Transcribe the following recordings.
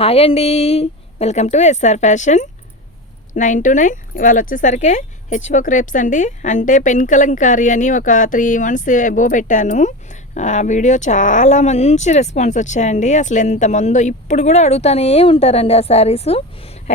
Hi అండి, welcome to SR fashion 929. ఇవాళ వచ్చేసరికి హెచ్ఓ క్రేప్స్ అండి. అంటే పెన్ కలంకారీ అని ఒక 3 months ఎబో పెట్టాను. వీడియో చాలా మంచి రెస్పాన్స్ వచ్చాయండి. అసలు ఎంతమందో ఇప్పుడు కూడా అడుగుతానే ఉంటారండి ఆ శారీస్.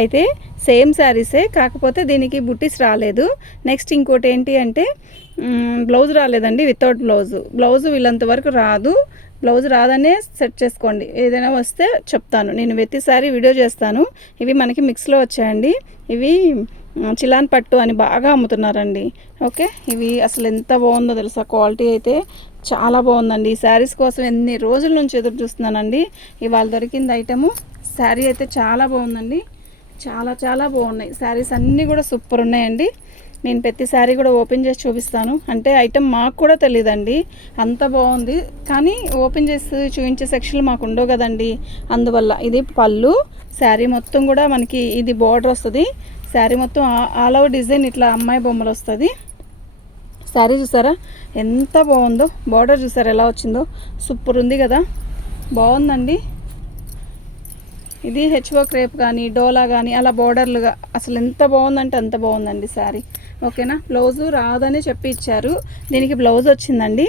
అయితే సేమ్ శారీసే, కాకపోతే దీనికి బుట్టీస్ రాలేదు. నెక్స్ట్ ఇంకోటి ఏంటి అంటే బ్లౌజ్ రాలేదండి, వితౌట్ బ్లౌజ్ వీళ్ళంతవరకు రాదు. బ్లౌజ్ రాదనే సెట్ చేసుకోండి. ఏదైనా వస్తే చెప్తాను, నేను ప్రతిసారి వీడియో చేస్తాను. ఇవి మనకి మిక్స్లో వచ్చాయండి. ఇవి చిలాన్ పట్టు అని బాగా అమ్ముతున్నారండి. ఓకే, ఇవి అసలు ఎంత బాగుందో తెలుసా, క్వాలిటీ అయితే చాలా బాగుందండి. ఈ శారీస్ కోసం ఎన్ని రోజుల నుంచి ఎదురు చూస్తున్నానండి. ఇవాళ దొరికింది ఐటము. శారీ అయితే చాలా బాగుందండి, చాలా చాలా బాగున్నాయి. శారీస్ అన్నీ కూడా సూపర్ ఉన్నాయండి. నేను ప్రతి శారీ కూడా ఓపెన్ చేసి చూపిస్తాను. అంటే ఐటమ్ మాకు కూడా తెలియదండి, అంత బాగుంది. కానీ ఓపెన్ చేసి చూపించే సెక్షన్లు మాకు ఉండవు కదండి, అందువల్ల. ఇది పళ్ళు, శారీ మొత్తం కూడా మనకి ఇది బార్డర్ వస్తుంది. శారీ మొత్తం ఆల్ ఓవర్ డిజైన్ ఇట్లా అమ్మాయి బొమ్మలు వస్తుంది. శారీ చూసారా ఎంత బాగుందో, బార్డర్ చూసారా ఎలా వచ్చిందో, సూపర్ ఉంది కదా, బాగుందండి. ఇది హెచ్ఓ క్రేప్ కానీ డోలా కానీ అలా బోర్డర్లుగా అసలు ఎంత బాగుందంటే అంత బాగుందండి శారీ. ఓకేనా, బ్లౌజు రాదని చెప్పి ఇచ్చారు, దీనికి బ్లౌజ్ వచ్చిందండి.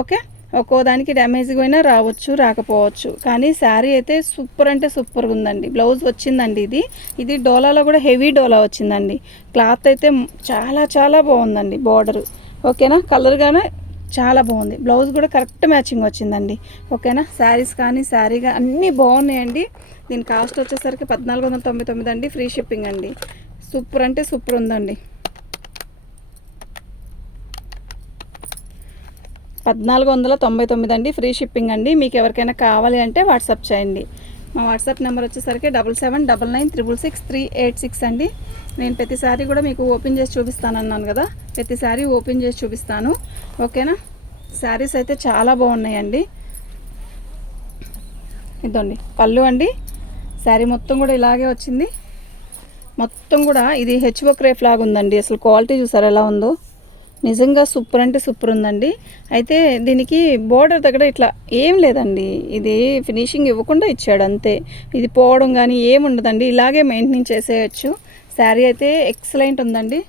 ఓకే, ఒక్కో దానికి డ్యామేజ్ పోయినా రావచ్చు రాకపోవచ్చు, కానీ శారీ అయితే సూపర్ అంటే సూపర్గా ఉందండి. బ్లౌజ్ వచ్చిందండి. ఇది డోలాలో కూడా హెవీ డోలా వచ్చిందండి. క్లాత్ అయితే చాలా చాలా బాగుందండి. బార్డరు ఓకేనా, కలర్గానే చాలా బాగుంది. బ్లౌజ్ కూడా కరెక్ట్ మ్యాచింగ్ వచ్చిందండి. ఓకేనా, శారీస్ కానీ శారీగా అన్నీ బాగున్నాయండి. దీని కాస్ట్ వచ్చేసరికి 1499 అండి, ఫ్రీ షిప్పింగ్ అండి. సూపర్ అంటే సూపర్ ఉందండి. 1499 అండి, ఫ్రీ షిప్పింగ్ అండి. మీకు ఎవరికైనా కావాలి అంటే వాట్సాప్ చేయండి. మా వాట్సాప్ నెంబర్ వచ్చేసరికి 7799666386 అండి. నేను ప్రతిసారి కూడా మీకు ఓపెన్ చేసి చూపిస్తానన్నాను కదా, ప్రతిసారి ఓపెన్ చేసి చూపిస్తాను. ఓకేనా, శారీస్ అయితే చాలా బాగున్నాయండి. ఇదండి పళ్ళు అండి. శారీ మొత్తం కూడా ఇలాగే వచ్చింది. మొత్తం కూడా ఇది హెచ్ఓ క్రేప్ లాగా ఉందండి. అసలు క్వాలిటీ చూసారు ఎలా ఉందో, నిజంగా సూపర్ అంటే సూపర్ ఉందండి. అయితే దీనికి బోర్డర్ దగ్గర ఇట్లా ఏం లేదండి, ఇది ఫినిషింగ్ ఇవ్వకుండా ఇచ్చాడు అంతే. ఇది పోవడం కానీ ఏముండదండి, ఇలాగే మెయింటైన్ చేసేయచ్చు. శారీ అయితే ఎక్సలెంట్ ఉందండి,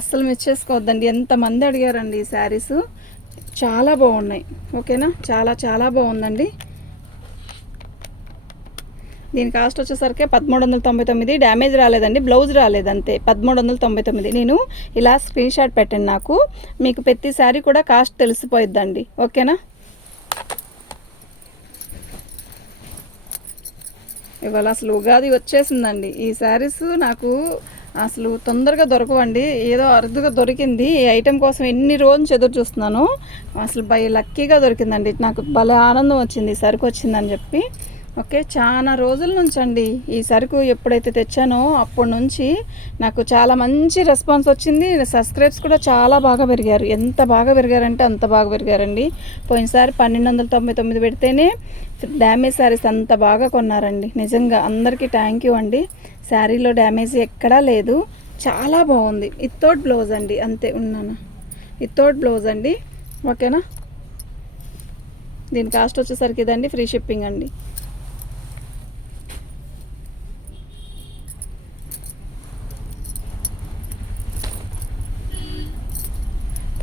అస్సలు మిస్ చేసుకోవద్దండి. ఎంతమంది అడిగారండి ఈ శారీస్, చాలా బాగున్నాయి. ఓకేనా, చాలా చాలా బాగుందండి. దీని కాస్ట్ వచ్చేసరికి 1399. డ్యామేజ్ రాలేదండి, బ్లౌజ్ రాలేదు అంతే. 1399. నేను ఇలా స్క్రీన్ షాట్ పెట్టండి, నాకు మీకు ప్రతి శారీ కూడా కాస్ట్ తెలిసిపోయిద్దండి. ఓకేనా, ఇవాళ అసలు ఉగాది వచ్చేసిందండి. ఈ శారీస్ నాకు అసలు తొందరగా దొరకవండి, ఏదో అరుదుగా దొరికింది. ఈ ఐటెం కోసం ఎన్ని రోజులు ఎదురు చూస్తున్నాను, అసలు బై లక్కీగా దొరికిందండి. నాకు భలే ఆనందం వచ్చింది ఈ సరుకు వచ్చిందని చెప్పి. ఓకే, చాలా రోజుల నుంచి అండి ఈ సరుకు ఎప్పుడైతే తెచ్చానో అప్పటి నుంచి నాకు చాలా మంచి రెస్పాన్స్ వచ్చింది. సబ్స్క్రైబ్స్ కూడా చాలా బాగా పెరిగారు. ఎంత బాగా పెరిగారంటే అంత బాగా పెరిగారండి. పోయినసారి 1299 పెడితేనే డ్యామేజ్ శారీస్ అంత బాగా కొన్నారండి. నిజంగా అందరికీ థ్యాంక్ యూ అండి. శారీలో డ్యామేజ్ ఎక్కడా లేదు, చాలా బాగుంది. వితౌట్ బ్లౌజ్ అండి, అంతే ఉన్నాను, వితౌట్ బ్లౌజ్ అండి. ఓకేనా, దీని కాస్ట్ వచ్చేసరికి ఇదండి, ఫ్రీ షిప్పింగ్ అండి.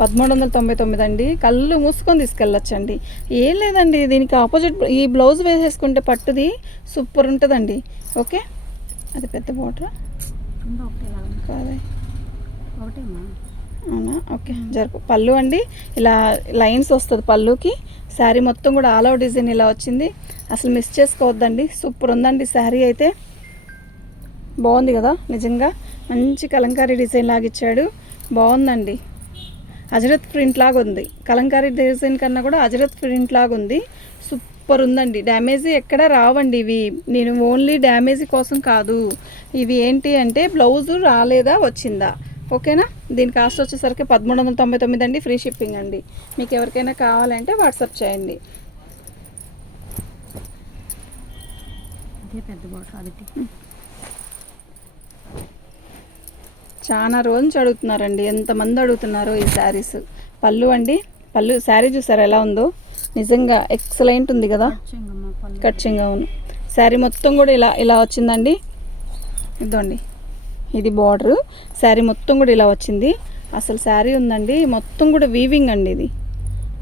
1399 అండి. కళ్ళు మూసుకొని తీసుకెళ్ళొచ్చండి, ఏం లేదండి. దీనికి ఆపోజిట్ ఈ బ్లౌజ్ వేసేసుకుంటే పట్టుది సూపర్ ఉంటుందండి. ఓకే, అది పెద్ద బార్డర్ కాదే, అవునా, ఓకే జరుపు. పళ్ళు అండి, ఇలా లైన్స్ వస్తుంది పళ్ళుకి. శారీ మొత్తం కూడా ఆల్ ఓవర్ డిజైన్ ఇలా వచ్చింది. అసలు మిస్ చేసుకోవద్దండి, సూపర్ ఉందండి. శారీ అయితే బాగుంది కదా, నిజంగా మంచి కలంకారీ డిజైన్ లాగా ఇచ్చాడు, బాగుందండి. అజరత్ ప్రింట్ లాగా ఉంది, కలంకారీ డిజైన్ కన్నా కూడా అజరత్ ప్రింట్ లాగా ఉంది. సూపర్ ఉందండి. డ్యామేజ్ ఎక్కడ రావండి ఇవి, నేను ఓన్లీ డ్యామేజ్ కోసం కాదు. ఇవి ఏంటి అంటే బ్లౌజు రాలేదా వచ్చిందా. ఓకేనా, దీని కాస్ట్ వచ్చేసరికి 1399 అండి, ఫ్రీ షిప్పింగ్ అండి. మీకు ఎవరికైనా కావాలంటే వాట్సాప్ చేయండి. చాలా రోజు నుంచి అడుగుతున్నారండి, ఎంతమంది అడుగుతున్నారో ఈ శారీస్. పళ్ళు అండి, పళ్ళు శారీ చూసారు ఎలా ఉందో, నిజంగా ఎక్సలెంట్ ఉంది కదా. కచ్చింగ్ అవును. శారీ మొత్తం కూడా ఇలా ఇలా వచ్చిందండి. ఇదండి ఇది బార్డరు. శారీ మొత్తం కూడా ఇలా వచ్చింది. అసలు శారీ ఉందండి మొత్తం కూడా వీవింగ్ అండి ఇది.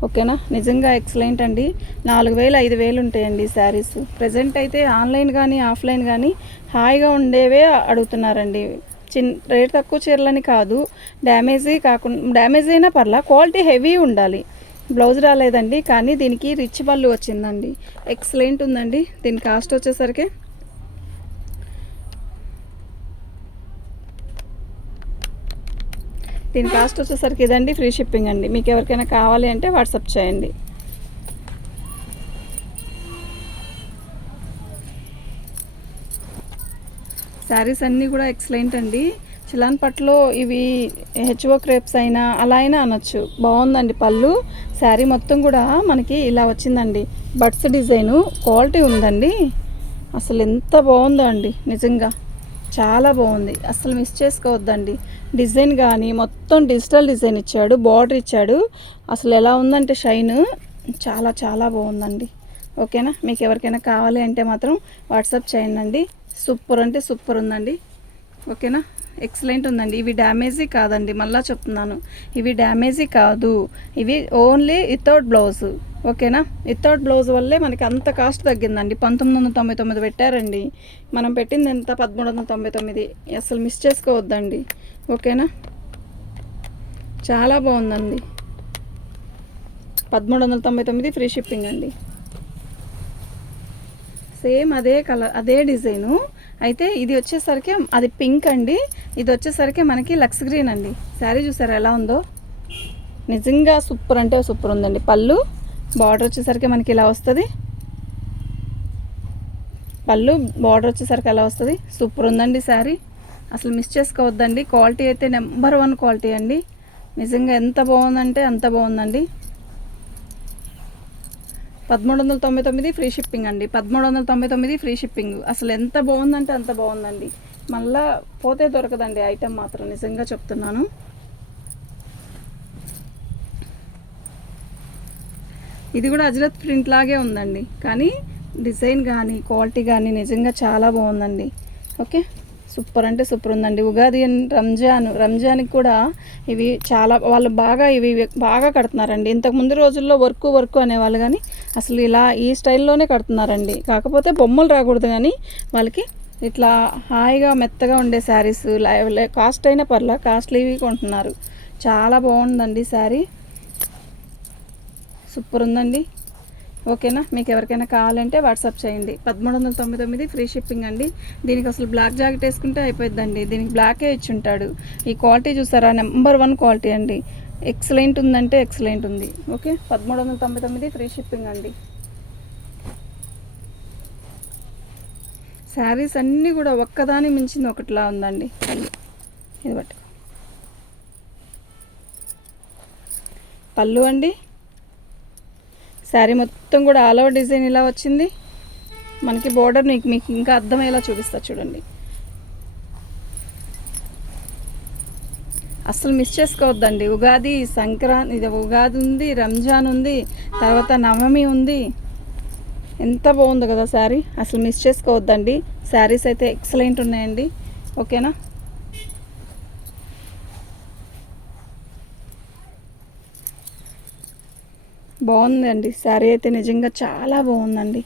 ఓకేనా, నిజంగా ఎక్సలెంట్ అండి. 4000 5000 ఉంటాయండి శారీస్. ప్రజెంట్ అయితే ఆన్లైన్ కానీ ఆఫ్లైన్ కానీ హాయిగా ఉండేవే అడుగుతున్నారండి. రేట్ తక్కువ చీరలని కాదు, డ్యామేజ్ అయినా పర్లా, క్వాలిటీ హెవీ ఉండాలి. బ్లౌజ్ రాలేదండి కానీ దీనికి రిచ్ పళ్ళు వచ్చిందండి. ఎక్సలెంట్ ఉందండి. దీని కాస్ట్ వచ్చేసరికి ఇదండి. ఫ్రీ షిప్పింగ్ అండి. మీకు ఎవరికైనా కావాలి అంటే వాట్సాప్ చేయండి. శారీస్ అన్నీ కూడా ఎక్సలెంట్ అండి. చిలాన్ పట్టులో ఇవి హెచ్ఓ క్రేప్స్ అయినా అలా అయినా అనొచ్చు. బాగుందండి పళ్ళు. శారీ మొత్తం కూడా మనకి ఇలా వచ్చిందండి. బడ్స్ డిజైను క్వాలిటీ ఉందండి. అసలు ఎంత బాగుందో అండి, నిజంగా చాలా బాగుంది. అసలు మిస్ చేసుకోవద్దండి. డిజైన్ కానీ మొత్తం డిజిటల్ డిజైన్ ఇచ్చాడు, బార్డర్ ఇచ్చాడు. అసలు ఎలా ఉందంటే షైన్ చాలా చాలా బాగుందండి. ఓకేనా, మీకు ఎవరికైనా కావాలి అంటే మాత్రం వాట్సాప్ చేయండి. సూపర్ అంటే సూపర్ ఉందండి. ఓకేనా, ఎక్సలెంట్ ఉందండి. ఇవి డ్యామేజీ కాదండి, మళ్ళీ చెప్తున్నాను, ఇవి డ్యామేజీ కాదు. ఇవి ఓన్లీ వితౌట్ బ్లౌజ్. ఓకేనా, వితౌట్ బ్లౌజ్ వల్లే మనకి అంత కాస్ట్ తగ్గిందండి. 1999 పెట్టారండి. మనం పెట్టింది ఎంత? 1399. అసలు మిస్ చేసుకోవద్దండి. ఓకేనా, చాలా బాగుందండి. 1399 ఫ్రీ షిప్పింగ్ అండి. సేమ్ అదే కలర్, అదే డిజైను. అయితే ఇది వచ్చేసరికి అది పింక్ అండి, ఇది వచ్చేసరికి మనకి లక్స్ గ్రీన్ అండి. శారీ చూసారా ఎలా ఉందో? నిజంగా సూపర్ అంటే సూపర్ ఉందండి. పళ్ళు బార్డర్ వచ్చేసరికి మనకి ఇలా వస్తుంది. పళ్ళు బార్డర్ వచ్చేసరికి ఎలా వస్తుంది. సూపర్ ఉందండి శారీ. అసలు మిస్ చేసుకోవద్దండి. క్వాలిటీ అయితే నెంబర్ 1 క్వాలిటీ అండి. నిజంగా ఎంత బాగుందంటే అంత బాగుందండి. 1399 ఫ్రీ షిప్పింగ్ అండి. 1399 ఫ్రీ షిప్పింగ్. అసలు ఎంత బాగుందంటే అంత బాగుందండి. మళ్ళా పోతే దొరకదండి ఐటెం మాత్రం, నిజంగా చెప్తున్నాను. ఇది కూడా అజ్రత్ ప్రింట్ లాగే ఉందండి, కానీ డిజైన్ కానీ క్వాలిటీ కానీ నిజంగా చాలా బాగుందండి. ఓకే, సూపర్ అంటే సూపర్ ఉందండి. ఉగాది రంజాన్కి కూడా ఇవి చాలా వాళ్ళు ఇవి బాగా కడుతున్నారండి. ఇంతకుముందు రోజుల్లో వర్క్ అనేవాళ్ళు, కానీ అసలు ఇలా ఈ స్టైల్లోనే కడుతున్నారండి. కాకపోతే బొమ్మలు రాకూడదు, కానీ వాళ్ళకి ఇట్లా హాయిగా మెత్తగా ఉండే శారీస్ కాస్ట్ అయినా పర్లా కాస్ట్లీవి కొంటున్నారు. చాలా బాగుందండి శారీ, సూపర్ ఉందండి. ఓకేనా, మీకు ఎవరికైనా కావాలంటే వాట్సాప్ చేయండి. 1399 ఫ్రీ షిప్పింగ్ అండి. దీనికి అసలు బ్లాక్ జాకెట్ వేసుకుంటే అయిపోద్దండి. దీనికి బ్లాకే ఇచ్చి ఉంటాడు. ఈ క్వాలిటీ చూసారా, నెంబర్ 1 క్వాలిటీ అండి. ఎక్సలెంట్ ఉందంటే ఎక్సలెంట్ ఉంది. ఓకే, 1399 ఫ్రీ షిప్పింగ్ అండి. శారీస్ అన్నీ కూడా ఒక్కదాని మించింది ఒకటిలా ఉందండి. ఇది బట్టి పళ్ళు అండి. శారీ మొత్తం కూడా ఆల్ ఓవర్ డిజైన్ ఇలా వచ్చింది మనకి. బోర్డర్ మీకు ఇంకా అర్థమయ్యేలా చూపిస్తా చూడండి. అస్సలు మిస్ చేసుకోవద్దండి. ఉగాది, సంక్రాంతి, ఇది ఉగాది ఉంది, రంజాన్ ఉంది, తర్వాత నవమి ఉంది. ఎంత బాగుందో కదా శారీ. అసలు మిస్ చేసుకోవద్దండి. శారీస్ అయితే ఎక్సలెంట్ ఉన్నాయండి. ఓకేనా, బాగుందండి శారీ అయితే, నిజంగా చాలా బాగుందండి.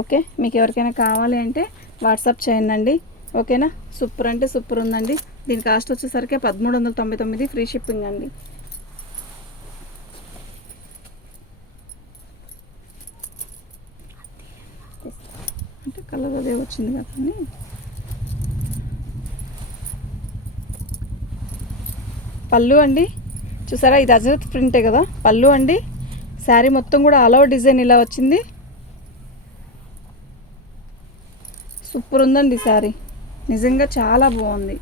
ఓకే, మీకు ఎవరికైనా కావాలి అంటే వాట్సాప్ చేయండి. ఓకేనా, సూపర్ అంటే సూపర్ ఉందండి. దీని కాస్ట్ వచ్చేసరికి 1399 ఫ్రీ షిప్పింగ్ అండి. అంటే కలర్ అదే వచ్చింది కదా. పళ్ళు అండి చూసారా, ఇది అజరత్ ప్రింటే కదా పళ్ళు అండి. శారీ మొత్తం కూడా ఆల్ ఓవర్ డిజైన్ ఇలా వచ్చింది. సూపర్ ఉందండి శారీ, నిజంగా చాలా బాగుంది.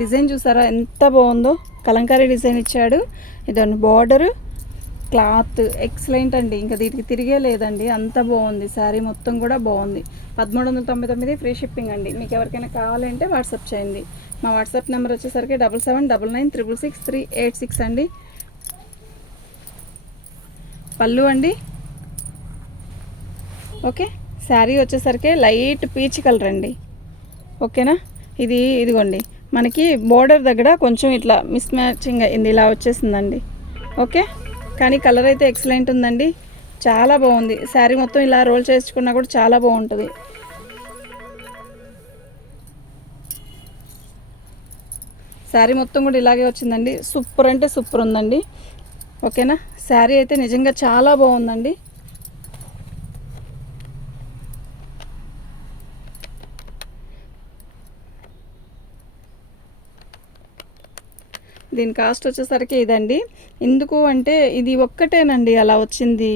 డిజైన్ చూసారా ఎంత బాగుందో. కలంకారీ డిజైన్ ఇచ్చాడు. ఇదని బార్డరు, క్లాత్ ఎక్సలెంట్ అండి. ఇంకా దీనికి తిరిగే లేదండి, అంత బాగుంది. శారీ మొత్తం కూడా బాగుంది. 1399 ఫ్రీ షిప్పింగ్ అండి. మీకు ఎవరికైనా కావాలంటే వాట్సాప్ చేయండి. మా వాట్సాప్ నెంబర్ వచ్చేసరికి 7799966386 అండి. పళ్ళు అండి. ఓకే, శారీ వచ్చేసరికి లైట్ పీచ్ కలర్ అండి. ఓకేనా. ఇదిగోండి మనకి బోర్డర్ దగ్గర కొంచెం ఇట్లా మిస్ మ్యాచింగ్ అయింది, ఇలా వచ్చేసిందండి. ఓకే, కానీ కలర్ అయితే ఎక్సలెంట్ ఉందండి, చాలా బాగుంది. శారీ మొత్తం ఇలా రోల్ చేసుకున్నా కూడా చాలా బాగుంటుంది. శారీ మొత్తం కూడా ఇలాగే వచ్చిందండి. సూపర్ అంటే సూపర్ ఉందండి. ఓకేనా. శారీ అయితే నిజంగా చాలా బాగుందండి. దీని కాస్ట్ వచ్చేసరికి ఇదండి. ఎందుకు అంటే ఇది ఒక్కటేనండి అలా వచ్చింది,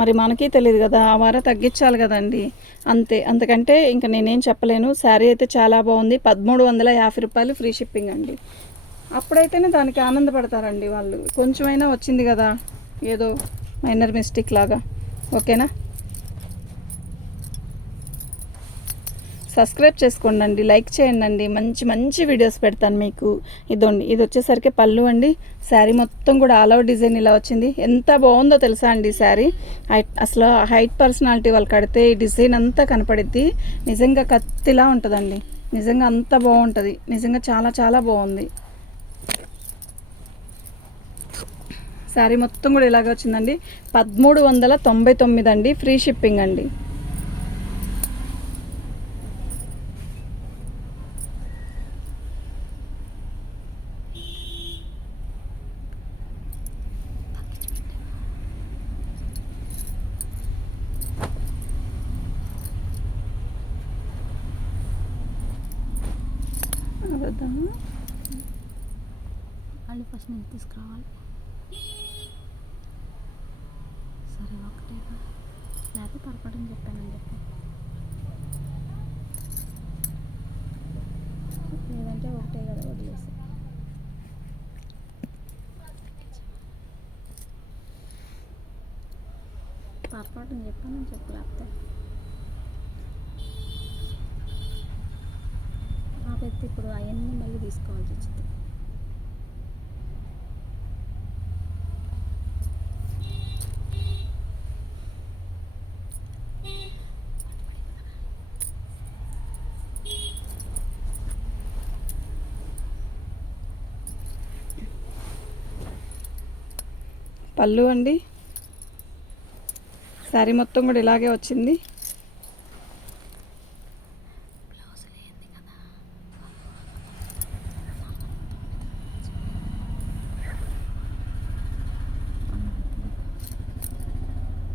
మరి మనకి తెలియదు కదా, ఆ వార తగ్గించాలి కదండి, అంతే. అంతకంటే ఇంకా నేనేం చెప్పలేను. శారీ అయితే చాలా బాగుంది. 1350 రూపాయలు ఫ్రీ షిప్పింగ్ అండి. అప్పుడైతేనే దానికి ఆనందపడతారండి వాళ్ళు. కొంచెమైనా వచ్చింది కదా, ఏదో మైనర్ మిస్టేక్ లాగా. ఓకేనా. సబ్స్క్రైబ్ చేసుకోండి, లైక్ చేయండి, మంచి మంచి వీడియోస్ పెడతాను మీకు. ఇదండి, ఇది వచ్చేసరికి పళ్ళు అండి. శారీ మొత్తం కూడా ఆల్ ఓవర్ డిజైన్ ఇలా వచ్చింది. ఎంత బాగుందో తెలుసా అండి శారీ. అసలు హైట్ పర్సనాలిటీ వాళ్ళు కడితే ఈ డిజైన్ అంతా కనపడిద్ది. నిజంగా కత్తిలా ఉంటుందండి, నిజంగా అంత బాగుంటుంది. నిజంగా చాలా చాలా బాగుంది. శారీ మొత్తం కూడా ఇలాగే వచ్చిందండి. 1399 అండి, ఫ్రీ షిప్పింగ్ అండి. వాళ్ళు ఫస్ట్ నేను తీసుకురావాలి. సరే ఒకటే, లేకపోతే పొరపాటుని చెప్పానని చెప్పి, లేదంటే ఒకటే కదా వదిలేసి. పొరపాటుని చెప్పానని చెప్పు, లేకపోతే ఆపైతే ఇప్పుడు అవన్నీ మళ్ళీ తీసుకోవాల్సి వచ్చింది. పళ్ళు అండి. శారీ మొత్తం కూడా ఇలాగే వచ్చింది.